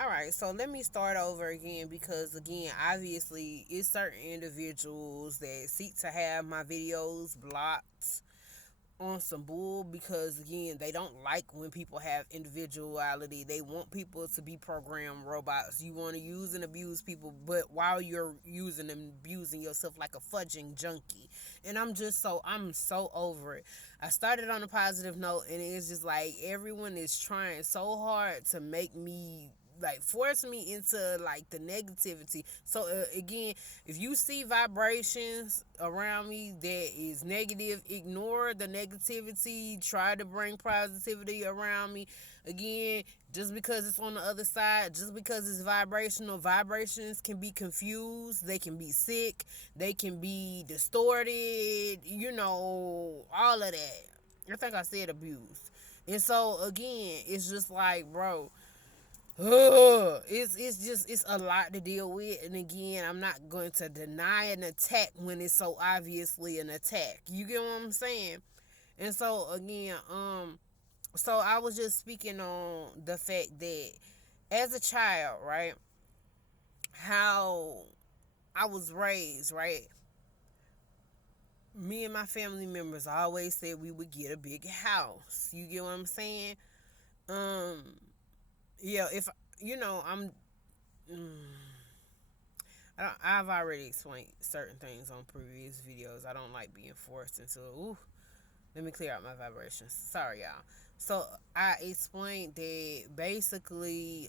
All right, so let me start over again because, again, obviously, it's certain individuals that seek to have my videos blocked on some bull because, again, they don't like when people have individuality. They want people to be programmed robots. You want to use and abuse people, but while you're using and abusing yourself like a fudging junkie. And I'm so over it. I started on a positive note, and it's just like everyone is trying so hard to make me, like, force me into like the negativity. So again, if you see vibrations around me that is negative, ignore the negativity. Try to bring positivity around me. Again, just because it's on the other side, just because it's vibrational, vibrations can be confused, they can be sick, they can be distorted, all of that. I think I said abused. And so again, it's just like, bro, it's a lot to deal with. And again, I'm not going to deny an attack when it's so obviously an attack. You get what I'm saying? And so again, so I was just speaking on the fact that as a child, right, how I was raised, right? Me and my family members always said we would get a big house. You get what I'm saying? Um, yeah, if I'm I've already explained certain things on previous videos. I don't like being forced into. Ooh, let me clear out my vibrations. Sorry, y'all. So I explained that basically,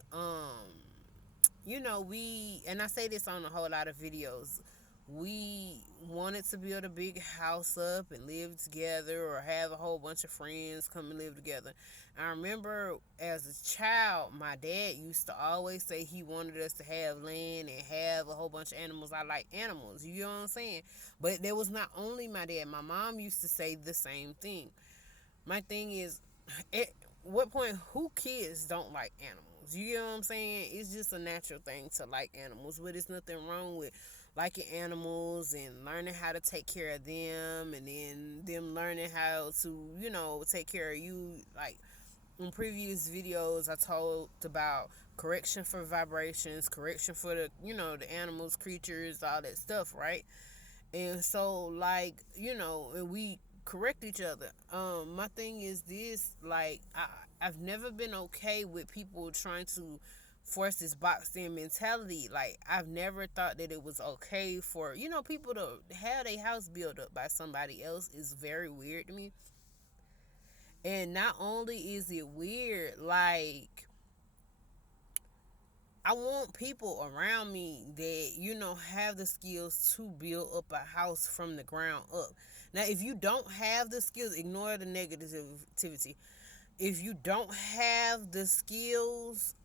we, and I say this on a whole lot of videos, we wanted to build a big house up and live together or have a whole bunch of friends come and live together. I remember as a child, my dad used to always say he wanted us to have land and have a whole bunch of animals. I like animals, you know what I'm saying? But there was not only my dad, my mom used to say the same thing. My thing is, at what point, who kids don't like animals? You know what I'm saying? It's just a natural thing to like animals, but there's nothing wrong with liking animals and learning how to take care of them, and then them learning how to, take care of you. Like in previous videos, I talked about correction for vibrations, correction for the animals, creatures, all that stuff, right? And so, like, and we correct each other. My thing is this, like, I've never been okay with people trying to force this boxed in mentality. Like, I've never thought that it was okay for people to have their house built up by somebody else. Is very weird to me. And not only is it weird, like, I want people around me that, have the skills to build up a house from the ground up. Now, if you don't have the skills, ignore the negativity. If you don't have the skills,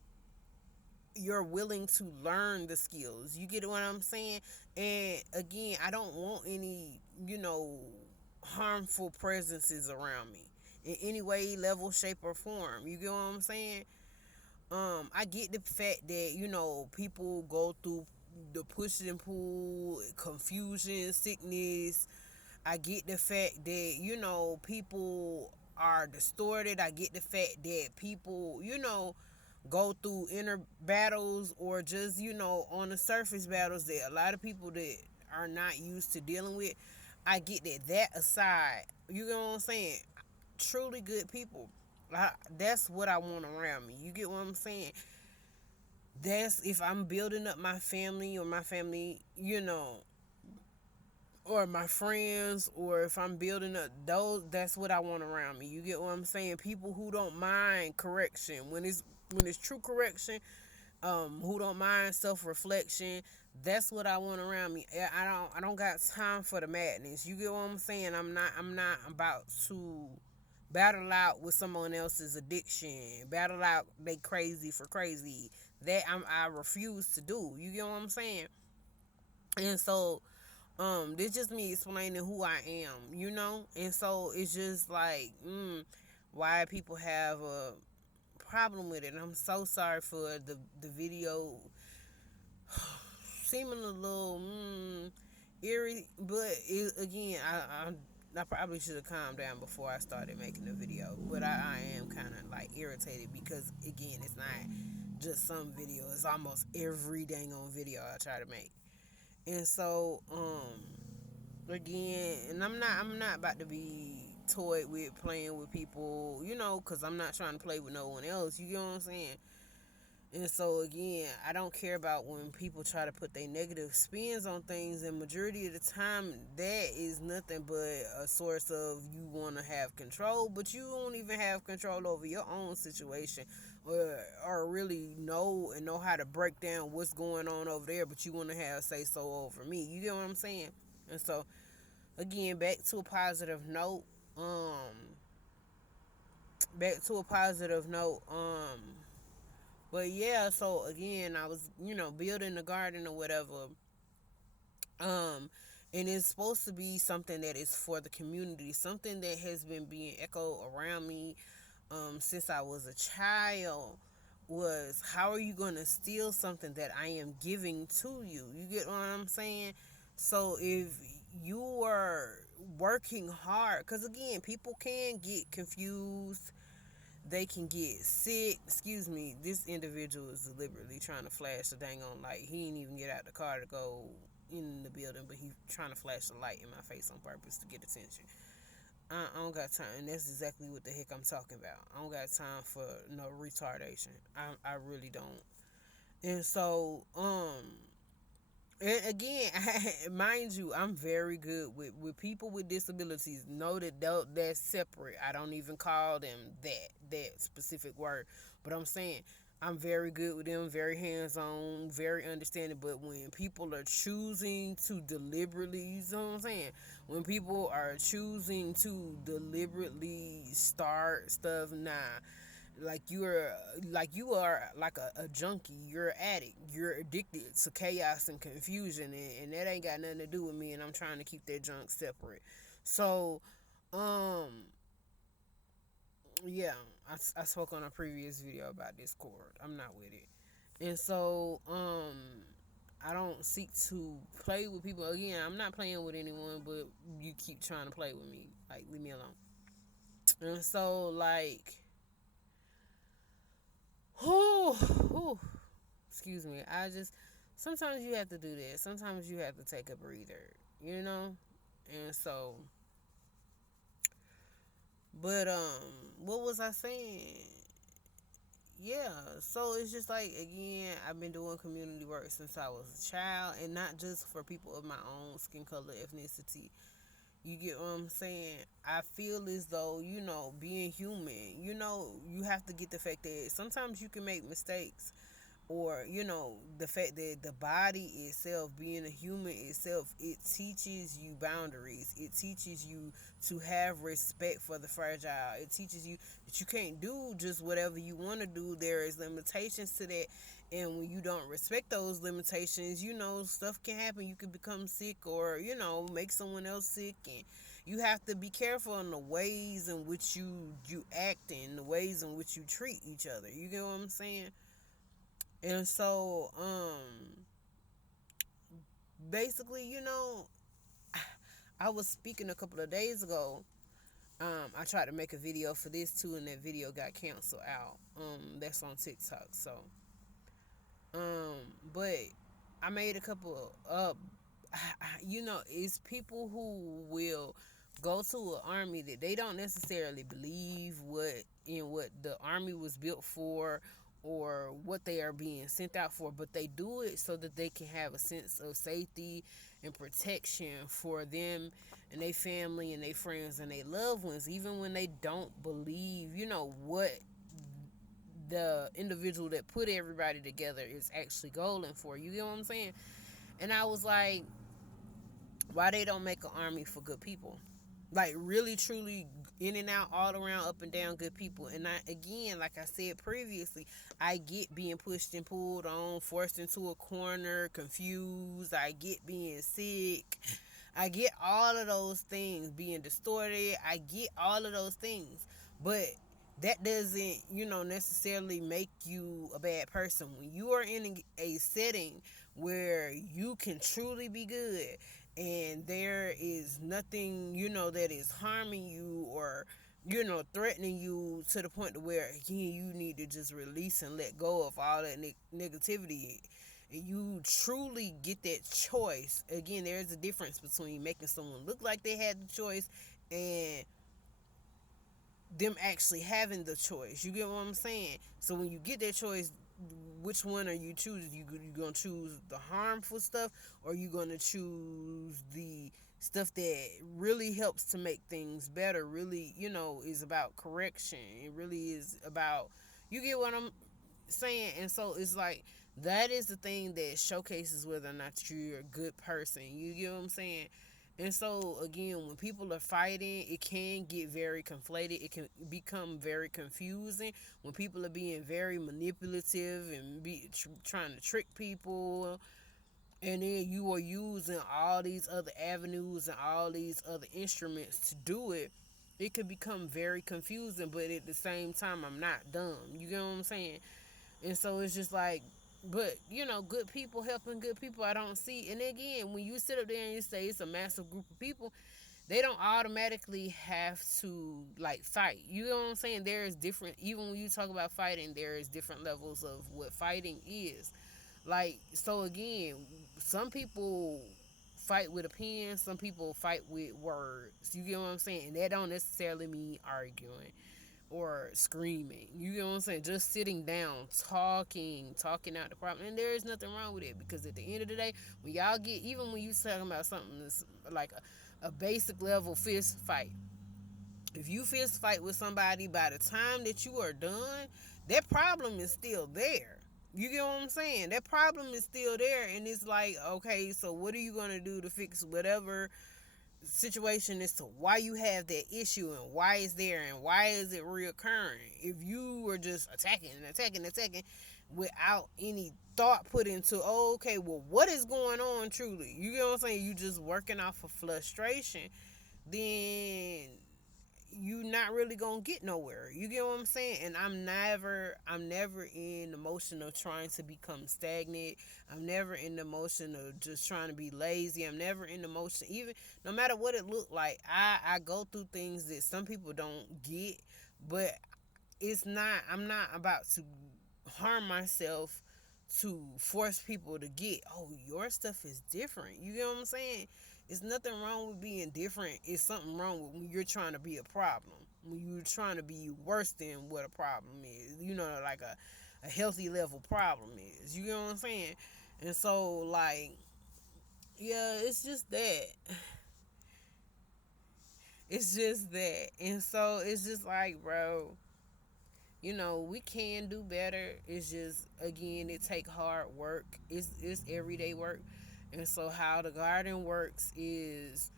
you're willing to learn the skills. You get what I'm saying? And again, I don't want any, harmful presences around me in any way, level, shape, or form. You get what I'm saying? I get the fact that people go through the push and pull, confusion, sickness. I get the fact that people are distorted. I get the fact that people go through inner battles or just on the surface battles that a lot of people that are not used to dealing with. I get that aside, you know what I'm saying? Truly good people. That's what I want around me. You get what I'm saying? That's if I'm building up my family or my family, or my friends, or if I'm building up those, that's what I want around me. You get what I'm saying? People who don't mind correction when it's true correction, who don't mind self-reflection. That's what I want around me. I don't got time for the madness. You get what I'm saying? I'm not about to battle out with someone else's addiction, battle out they crazy for crazy. That I refuse to do. You get what I'm saying? And so this just me explaining who I am, and so it's just like why people have a problem with it. And I'm so sorry for the video seeming a little eerie, but again, I probably should have calmed down before I started making the video. But I am kind of like irritated because again, it's not just some video. It's almost every dang on video I try to make. And so, again, and I'm not about to be toyed with playing with people, because I'm not trying to play with no one else. You get what I'm saying? And so again, I don't care about when people try to put their negative spins on things, and majority of the time that is nothing but a source of you want to have control, but you don't even have control over your own situation, or really know how to break down what's going on over there, but you want to have say so over me. You get what I'm saying? And so again, back to a positive note. But yeah, so again, I was, building a garden or whatever. Um, and it's supposed to be something that is for the community, something that has been being echoed around me since I was a child. Was, how are you going to steal something that I am giving to you? You get what I'm saying? So if you are working hard, because again, people can get confused, they can get sick. Excuse me, this individual is deliberately trying to flash the dang on light. He didn't even get out the car to go in the building, but he trying to flash the light in my face on purpose to get attention. I don't got time, and that's exactly what the heck I'm talking about. I don't got time for no retardation. I really don't. And so, and again, mind you, I'm very good with people with disabilities. Know that that's separate. I don't even call them that specific word. But I'm saying I'm very good with them, very hands on, very understanding. But when people are choosing to deliberately, you know what I'm saying? When people are choosing to deliberately start stuff, nah, like you are like a junkie. You're an addict. You're addicted to chaos and confusion, and that ain't got nothing to do with me, and I'm trying to keep that junk separate. So um yeah, I spoke on a previous video about Discord. I'm not with it. And so I don't seek to play with people. Again, I'm not playing with anyone, but you keep trying to play with me. Like, leave me alone. And so, like, whew, whew, excuse me. Sometimes you have to do that. Sometimes you have to take a breather, you know? And so, but, what was I saying? Yeah, so it's just like, again, I've been doing community work since I was a child, and not just for people of my own skin color, ethnicity. You get what I'm saying? I feel as though, being human, you have to get the fact that sometimes you can make mistakes, or the fact that the body itself, being a human itself, it teaches you boundaries. It teaches you to have respect for the fragile. It teaches you that you can't do just whatever you want to do. There is limitations to that, and when you don't respect those limitations, stuff can happen. You can become sick, or make someone else sick, and you have to be careful in the ways in which you act, and the ways in which you treat each other. You get what I'm saying? And so, basically, I was speaking a couple of days ago. I tried to make a video for this too, and that video got canceled out. That's on TikTok. So, but I made a couple of, it's people who will go to an army that they don't necessarily believe what the army was built for, or what they are being sent out for, but they do it so that they can have a sense of safety and protection for them and their family and their friends and their loved ones, even when they don't believe, what the individual that put everybody together is actually going for. You get what I'm saying? And I was like, why they don't make an army for good people? Like, really, truly, in and out, all around, up and down, good people. And again, like I said previously, I get being pushed and pulled on, forced into a corner, confused. I get being sick. I get all of those things, being distorted. I get all of those things. But that doesn't, necessarily make you a bad person. When you are in a setting where you can truly be good, and there is nothing, that is harming you or threatening you to the point to where again you need to just release and let go of all that negativity, and you truly get that choice. Again, there's a difference between making someone look like they had the choice and them actually having the choice. You get what I'm saying? So when you get that choice, which one are you choosing? You gonna choose the harmful stuff, or you gonna choose the stuff that really helps to make things better? Really, is about correction. It really is about, you get what I'm saying? And so it's like that is the thing that showcases whether or not you're a good person. You get what I'm saying? And so again, when people are fighting, it can get very conflated. It can become very confusing when people are being very manipulative and trying to trick people. And then you are using all these other avenues and all these other instruments to do it. It could become very confusing, but at the same time, I'm not dumb. You get what I'm saying? And so it's just like, but good people helping good people, I don't see. And again, when you sit up there and you say it's a massive group of people, they don't automatically have to like fight. You know what I'm saying? There is different, even when you talk about fighting, there is different levels of what fighting is. Like, so again, some people fight with a pen, some people fight with words. You get what I'm saying? And that don't necessarily mean arguing or screaming. You get what I'm saying? Just sitting down, talking out the problem. And there is nothing wrong with it, because at the end of the day, when y'all get, even when you talking about something that's like a basic level fist fight, if you fist fight with somebody, by the time that you are done, that problem is still there. You get what I'm saying? That problem is still there, and it's like, okay, so what are you gonna do to fix whatever situation as to why you have that issue and why it's there and why is it reoccurring? If you were just attacking without any thought put into, oh, okay, well, what is going on truly? You get what I'm saying? You just working off of frustration, then you not really gonna get nowhere. You get what I'm saying? And I'm never in the motion of trying to become stagnant. I'm never in the motion of just trying to be lazy. I'm never in the motion, even no matter what it looked like. I go through things that some people don't get, but I'm not about to harm myself to force people to get, oh, your stuff is different. You get what I'm saying? It's nothing wrong with being different. It's something wrong with when you're trying to be a problem. When you're trying to be worse than what a problem is. Like a healthy level problem is. You get what I'm saying? And so, like, yeah, it's just that. It's just that. And so it's just like, bro, we can do better. It's just, again, it take hard work. It's everyday work. And so how the garden works is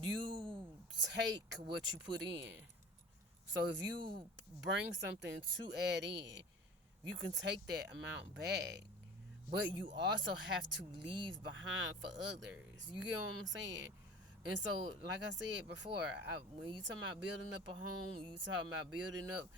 you take what you put in. So if you bring something to add in, you can take that amount back. But you also have to leave behind for others. You get what I'm saying? And so, like I said before, when you talking about building up a home, you talking about building up,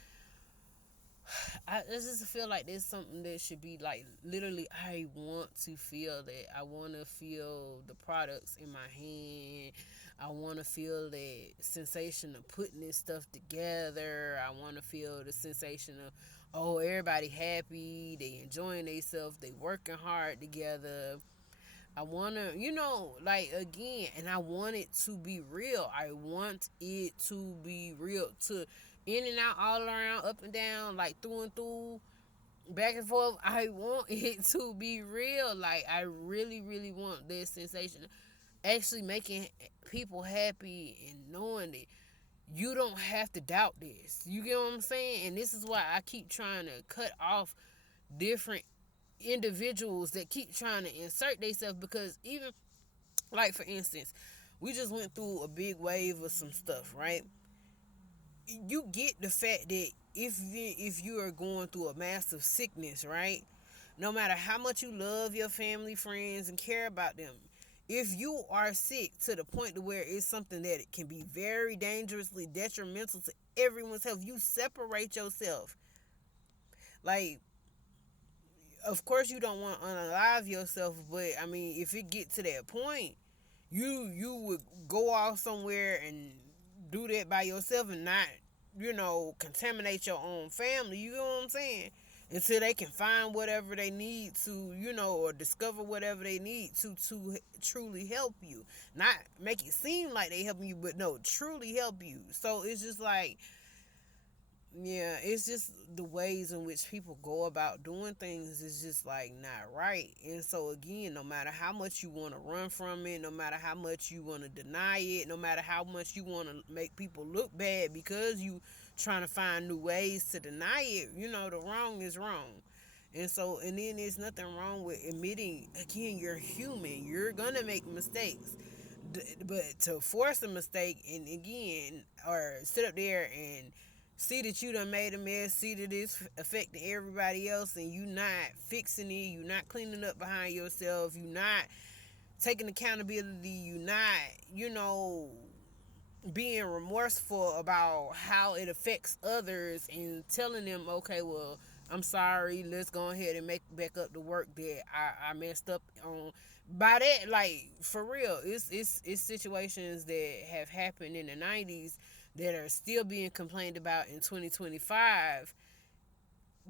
I just feel like there's something that should be like, literally, I want to feel that. I want to feel the products in my hand. I want to feel that sensation of putting this stuff together. I want to feel the sensation of, oh, everybody happy, they enjoying themselves, they working hard together. I want to, like, again, and I want it to be real. I want it to be real, to in and out, all around, up and down, like through and through, back and forth. I want it to be real. Like, I really, really want this sensation, actually making people happy and knowing that you don't have to doubt this. You get what I'm saying? And this is why I keep trying to cut off different individuals that keep trying to insert themselves, because even, like, for instance, we just went through a big wave of some stuff, right? You get the fact that if you are going through a massive sickness, right? No matter how much you love your family, friends, and care about them, if you are sick to the point to where it's something that it can be very dangerously detrimental to everyone's health, you separate yourself. Like, of course you don't want to unalive yourself, but I mean, if it get to that point, you would go off somewhere and do that by yourself and not contaminate your own family. You know what I'm saying? Until they can find whatever they need to, or discover whatever they need to truly help you. Not make it seem like they helping you, but no, truly help you. So it's just like, yeah, it's just the ways in which people go about doing things is just like not right. And so again, no matter how much you want to run from it, no matter how much you want to deny it, no matter how much you want to make people look bad because you trying to find new ways to deny it, the wrong is wrong. And then there's nothing wrong with admitting, again, you're human. You're gonna make mistakes. But to force a mistake and again, or sit up there and see that you done made a mess, see that it's affecting everybody else, and you not fixing it, you not cleaning up behind yourself, you not taking accountability, you not, being remorseful about how it affects others and telling them, okay, well, I'm sorry, let's go ahead and make back up the work that I messed up on. By that, like, for real, it's situations that have happened in the 90s that are still being complained about in 2025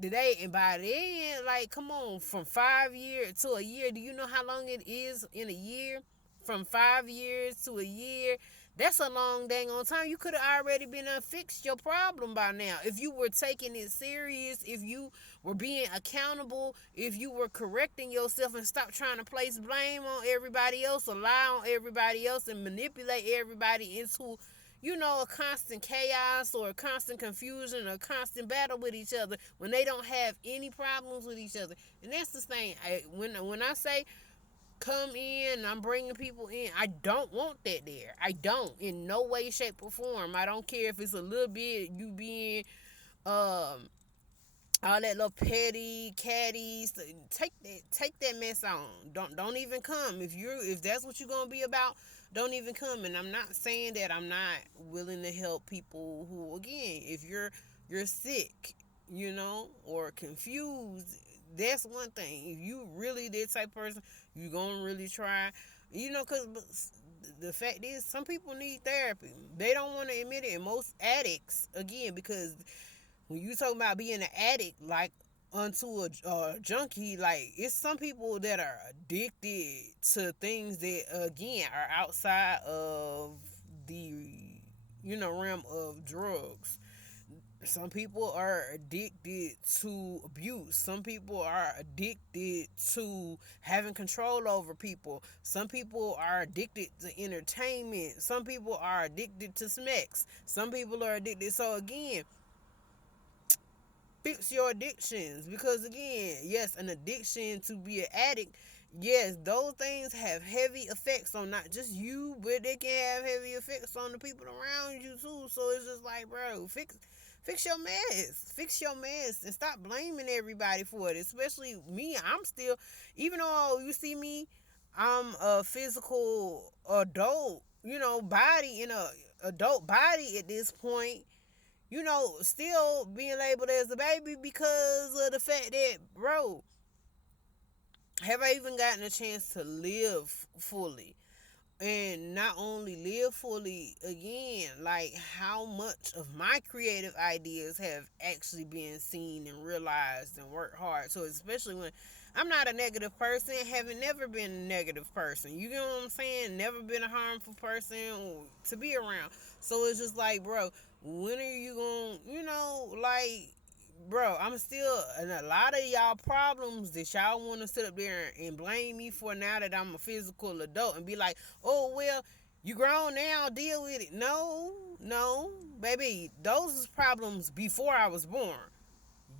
today. And by then, like, come on, from 5 years to a year, do you know how long it is in a year? From 5 years to a year, that's a long dang on time. You could have already been fixed your problem by now if you were taking it serious, if you were being accountable, if you were correcting yourself and stop trying to place blame on everybody else, or lie on everybody else, and manipulate everybody into a constant chaos or a constant confusion or a constant battle with each other when they don't have any problems with each other. And that's the thing. When I say come in, I'm bringing people in, I don't want that there. I don't, in no way, shape, or form. I don't care if it's a little bit you being all that little petty caddies. Take that mess on. Don't even come. If that's what you're gonna be about, don't even come. And I'm not saying that I'm not willing to help people who, again, if you're sick, or confused, that's one thing. If you really that type of person, you gonna really try, because the fact is, some people need therapy. They don't want to admit it. And most addicts, again, because when you talk about being an addict, like unto a junkie, like, it's some people that are addicted to things that, again, are outside of the realm of drugs. Some people are addicted to abuse. Some people are addicted to having control over people. Some people are addicted to entertainment. Some people are addicted to smacks. Some people are addicted. So again, fix your addictions, because again, yes, an addiction to be an addict, yes, those things have heavy effects on not just you, but they can have heavy effects on the people around you too. So it's just like, bro, fix your mess and stop blaming everybody for it, especially me. I'm still, even though you see me, I'm a physical adult, body, in a adult body at this point, still being labeled as a baby because of the fact that, bro, have I even gotten a chance to live fully? And not only live fully, again, like, how much of my creative ideas have actually been seen and realized and worked hard. So especially when I'm not a negative person, haven't never been a negative person. You know what I'm saying? Never been a harmful person to be around. So it's just like, bro, when are you going to, like, bro, I'm still, and a lot of y'all problems that y'all want to sit up there and blame me for now that I'm a physical adult and be like, oh, well, you grown now, deal with it. No, baby, those problems before I was born.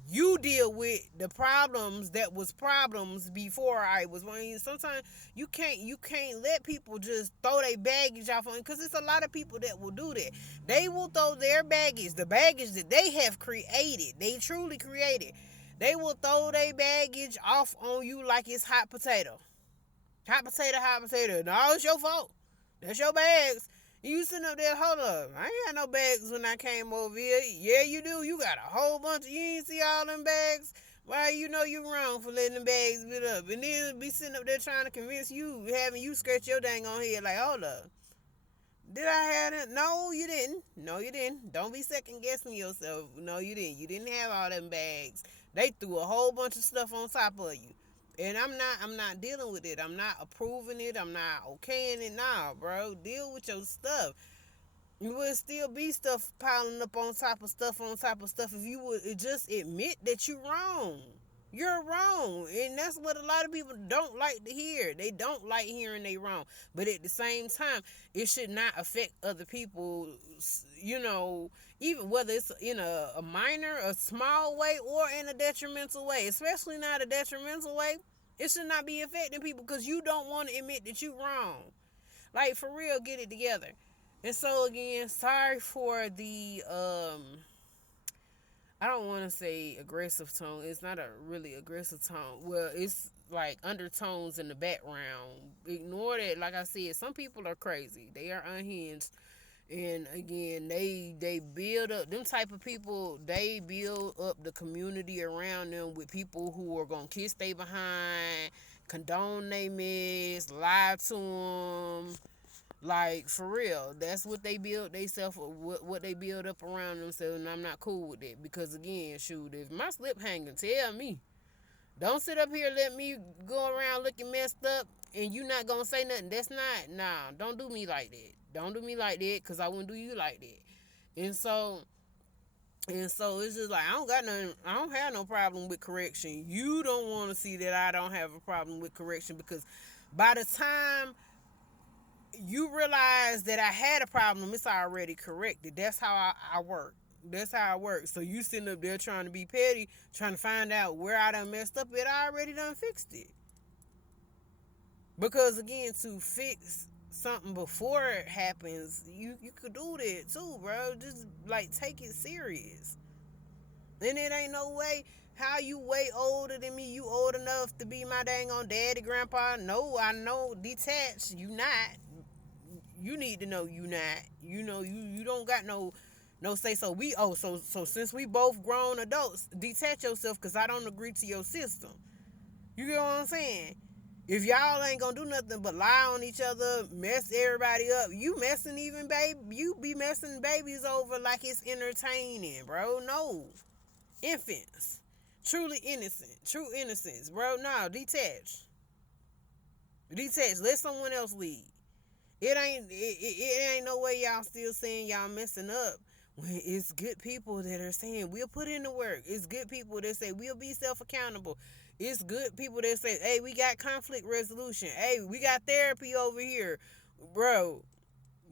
You deal with the problems that was problems before I was born. Sometimes you can't let people just throw their baggage off on, because it's a lot of people that will do that. They will throw their baggage, the baggage that they have created, they truly created. They will throw their baggage off on you like it's hot potato. Hot potato. No, it's your fault. That's your bags. You sitting up there, hold up. I ain't got no bags when I came over here. Yeah, you do. You got a whole bunch. You ain't see all them bags. Why you know you wrong for letting them bags build up? And then be sitting up there trying to convince you, having you scratch your dang on head like, hold up. Did I have it? No, you didn't. No, you didn't. Don't be second guessing yourself. No, you didn't. You didn't have all them bags. They threw a whole bunch of stuff on top of you. And I'm not dealing with it. I'm not approving it. I'm not okaying it. Nah, bro. Deal with your stuff. You would still be stuff piling up on top of stuff on top of stuff if you would just admit that you're wrong. You're wrong. And that's what a lot of people don't like to hear. They don't like hearing they wrong. But at the same time, it should not affect other people, even whether it's in a minor, a small way, or in a detrimental way, especially not a detrimental way. It should not be affecting people because you don't want to admit that you're wrong. Like, for real, get it together. And so again, sorry for the I don't want to say aggressive tone. It's not a really aggressive tone. Well, it's like undertones in the background. Ignore that. Like I said, some people are crazy. They are unhinged. And again, they build up them type of people. They build up the community around them with people who are gonna kiss they behind, condone they mess, lie to them. Like, for real, that's what they build themselves, what they build up around themselves, and I'm not cool with it. Because again, shoot, if my slip hanging, tell me. Don't sit up here and let me go around looking messed up, and you not gonna say nothing. That's not, nah. Don't do me like that. Don't do me like that, cause I wouldn't do you like that. And so it's just like I don't have no problem with correction. You don't want to see that I don't have a problem with correction because by the time you realize that I had a problem, it's already corrected. That's how I work. That's how I work. So you sitting up there trying to be petty, trying to find out where I done messed up, I already done fixed it. Because again, to fix something before it happens, you could do that too, bro. Just like take it serious. And it ain't no way how you way older than me. You old enough to be my dang on daddy, grandpa. No, I know detached. You not. You need to know you not. You don't got no say so. So since we both grown adults, detach yourself because I don't agree to your system. You get what I'm saying? If y'all ain't gonna do nothing but lie on each other, mess everybody up, you messing even baby, you be messing babies over like it's entertaining, bro. No. Infants. Truly innocent. True innocence, bro. No, detach. Detach. Let someone else lead. It ain't no way y'all still saying y'all messing up when it's good people that are saying we'll put in the work. It's good people that say we'll be self-accountable. It's good people that say, hey, we got conflict resolution. Hey, we got therapy over here. Bro,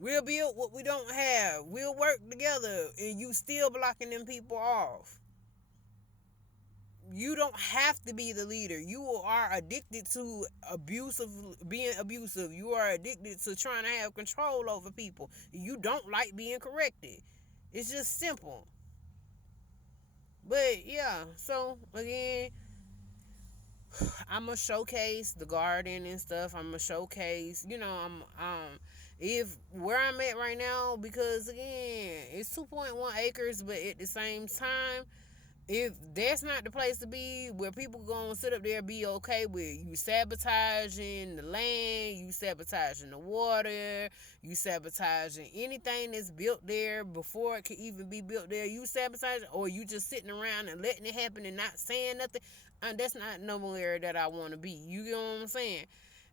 we'll build what we don't have. We'll work together, and you still blocking them people off. You don't have to be the leader. You are addicted to being abusive. You are addicted to trying to have control over people. You don't like being corrected. It's just simple. But yeah, so again, I'm gonna showcase the garden and stuff. I'm gonna showcase, if where I'm at right now, because again, it's 2.1 acres, but at the same time, if that's not the place to be where people gonna sit up there and be okay with you sabotaging the land, you sabotaging the water, you sabotaging anything that's built there before it could even be built there, you sabotaging, or you just sitting around and letting it happen and not saying nothing, that's not nowhere that I want to be. You get what I'm saying?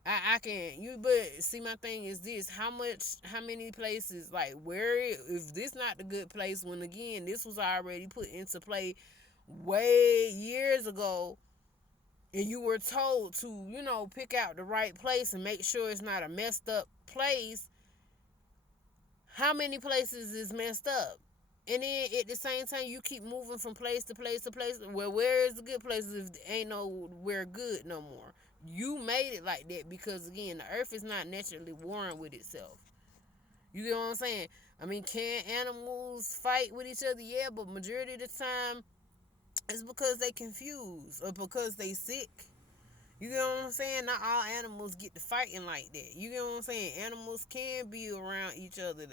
I can but see, my thing is this: how many places, like, where if this not the good place, when again this was already put into play way years ago, and you were told to pick out the right place and make sure it's not a messed up place. How many places is messed up? And then at the same time, you keep moving from place to place to place. Well, where is the good places if ain't nowhere good no more? You made it like that because, again, the earth is not naturally warring with itself. You get what I'm saying? I mean, can animals fight with each other? Yeah, but majority of the time, it's because they confused or because they sick. You get what I'm saying? Not all animals get to fighting like that. You get what I'm saying? Animals can be around each other.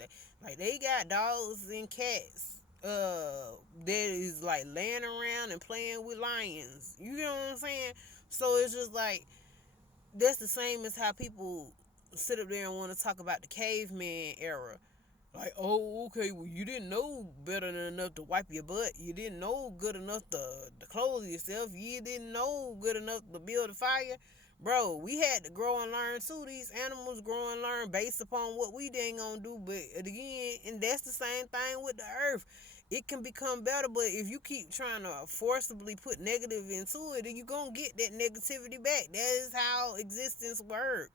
Like, they got dogs and cats that is like laying around and playing with lions. You get what I'm saying? So it's just like, that's the same as how people sit up there and want to talk about the caveman era. Like, oh, okay, well, you didn't know better than enough to wipe your butt. You didn't know good enough to clothe yourself. You didn't know good enough to build a fire. Bro, we had to grow and learn too. These animals grow and learn based upon what we dang gonna do. But again, and that's the same thing with the earth. It can become better, but if you keep trying to forcibly put negative into it, then you're gonna get that negativity back. That is how existence works.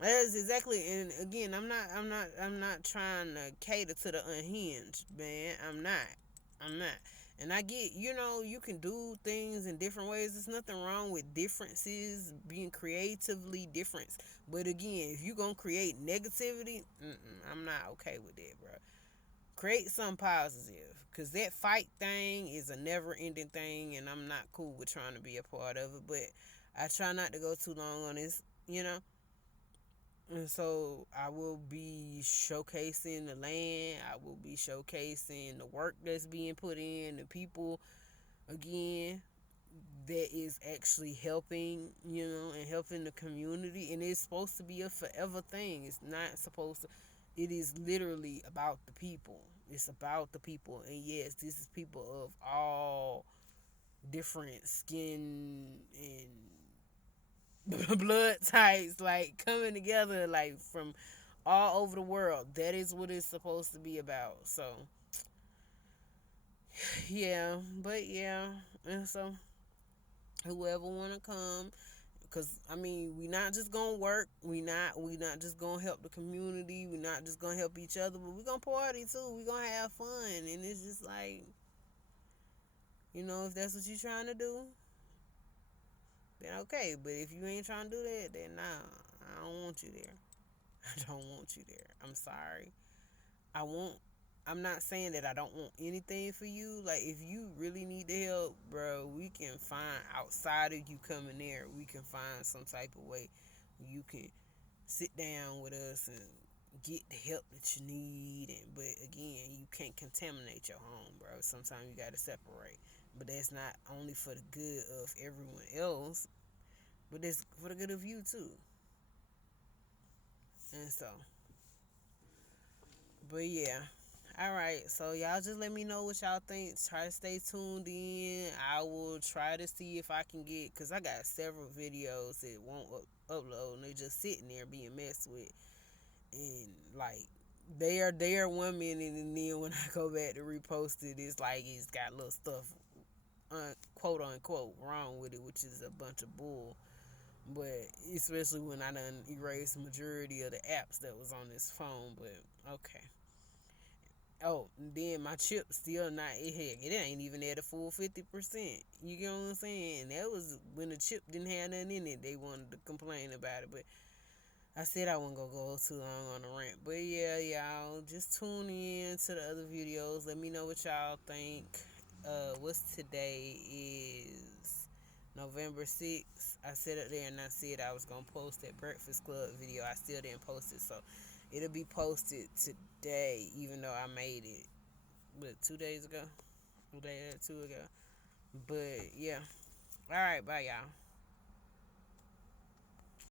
That is exactly, and again, I'm not trying to cater to the unhinged, man. I'm not. And I get, you can do things in different ways. There's nothing wrong with differences, being creatively different. But again, if you gonna create negativity, I'm not okay with that, bro. Create something positive, cause that fight thing is a never-ending thing, and I'm not cool with trying to be a part of it. But I try not to go too long on this, you know. And so I will be showcasing the land. I will be showcasing the work that's being put in, the people, again, that is actually helping, and helping the community. And it's supposed to be a forever thing. It's not supposed to, it is literally about the people. It's about the people. And yes, this is people of all different skin and blood types, like coming together, like from all over the world. That is what it's supposed to be about. So yeah, but yeah, and so whoever wanna come, cause I mean, we not just gonna work. We not just gonna help the community. We not just gonna help each other, but we gonna party too. We gonna have fun, and it's just like, if that's what you trying to do, then okay. But if you ain't trying to do that, then nah, I don't want you there. I don't want you there. I'm sorry. I won't. I'm not saying that I don't want anything for you. Like, if you really need the help, bro, we can find, outside of you coming there, we can find some type of way where you can sit down with us and get the help that you need. And but again, you can't contaminate your home, bro. Sometimes you gotta separate. But that's not only for the good of everyone else, but it's for the good of you too. And so, but yeah. All right, so y'all just let me know what y'all think. Try to stay tuned in. I will try to see if I can get, cause I got several videos that won't upload, and they just sitting there being messed with, and like they are 1 minute, and then when I go back to repost it, it's like it's got little stuff, quote unquote, wrong with it, which is a bunch of bull. But especially when I done erased the majority of the apps that was on this phone. But okay. Oh, then my chip still not, it ain't even at a full 50%. You get what I'm saying? That was when the chip didn't have nothing in it. They wanted to complain about it, but I said I wasn't gonna go too long on the rant. But yeah, y'all, just tune in to the other videos. Let me know what y'all think. What's today is November 6th. I said up there and I said I was gonna post that Breakfast Club video. I still didn't post it, so it'll be posted today, even though I made it, 2 days ago? A day or two ago. But yeah. Alright, bye y'all.